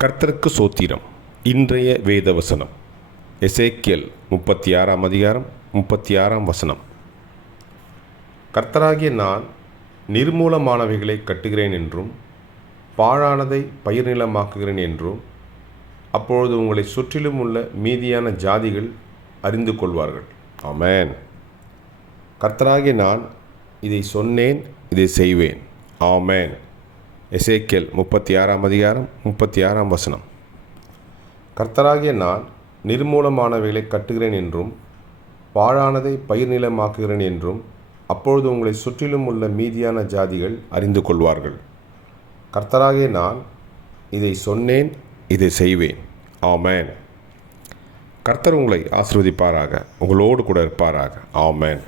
கர்த்தருக்கு சோத்திரம். இன்றைய வேத வசனம் எசேக்கியல் முப்பத்தி ஆறாம் அதிகாரம் முப்பத்தி ஆறாம் வசனம். கர்த்தராகிய நான் நிர்மூலமானவைகளை கட்டுகிறேன் என்றும் பாழானதை பயிர் நிலமாக்குகிறேன் என்றும் அப்பொழுது உங்களை சுற்றிலும் உள்ள மீதியான ஜாதிகள் அறிந்து கொள்வார்கள். ஆமேன். கர்த்தராகிய நான் இதை சொன்னேன் இதை செய்வேன். ஆமேன். எசேக்கியல் முப்பத்தி ஆறாம் அதிகாரம் முப்பத்தி ஆறாம் வசனம். கர்த்தராகிய நான் நிர்மூலமானவைகளை கட்டுகிறேன் என்றும் பாழானதை பயிர் நிலமாக்குகிறேன் என்றும் அப்பொழுது உங்களை சுற்றிலும் உள்ள மீதியான ஜாதிகள் அறிந்து கொள்வார்கள். கர்த்தராகிய நான் இதை சொன்னேன் இதை செய்வேன். ஆமேன். கர்த்தர் உங்களை ஆசிர்வதிப்பாராக உங்களோடு கூட இருப்பாராக. ஆமேன்.